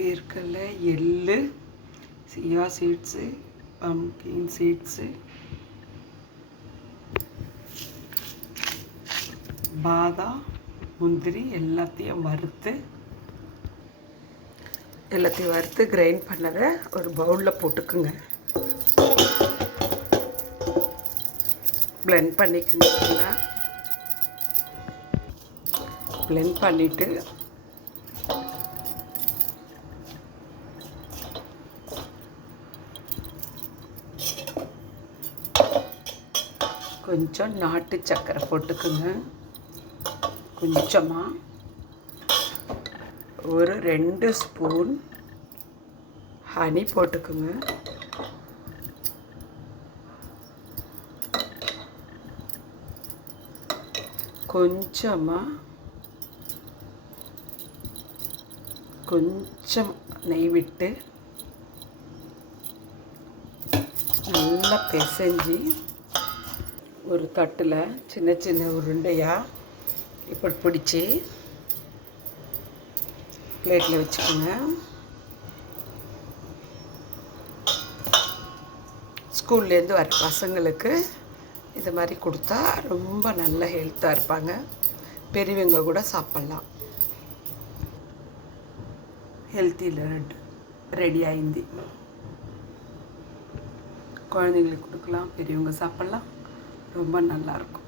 வேர்க்கடலை, எள்ளு, chia seeds, pumpkin seeds, பாதாம், முந்திரி எல்லாத்தையும் வறுத்து கிரைண்ட் பண்ணதை ஒரு பவுலில் போட்டுக்குங்க. பிளெண்ட் பண்ணிக்கோங்க. பிளெண்ட் பண்ணிவிட்டு கொஞ்சம் நாட்டு சர்க்கரை போட்டுக்குங்க. கொஞ்சமாக ஒரு 2 ஸ்பூன் ஹனி போட்டுக்குங்க. கொஞ்சம் நெய் விட்டு நல்லா பிசைஞ்சு ஒரு தட்டில் சின்ன சின்ன உருண்டையாக இப்படி பிடிச்சி பிளேட்டில் வச்சுக்கோங்க. ஸ்கூல்லேருந்து வர பசங்களுக்கு இது மாதிரி கொடுத்தா ரொம்ப நல்ல ஹெல்த்தாக இருப்பாங்க. பெரியவங்க கூட சாப்பிட்லாம். హెల్తీ లడ్డు ரெடி ஆயிடுது. குழந்தைங்களுக்கு கொடுக்கலாம், பெரியவங்க சாப்பிட்லாம். ரொம்ப நல்லாயிருக்கும்.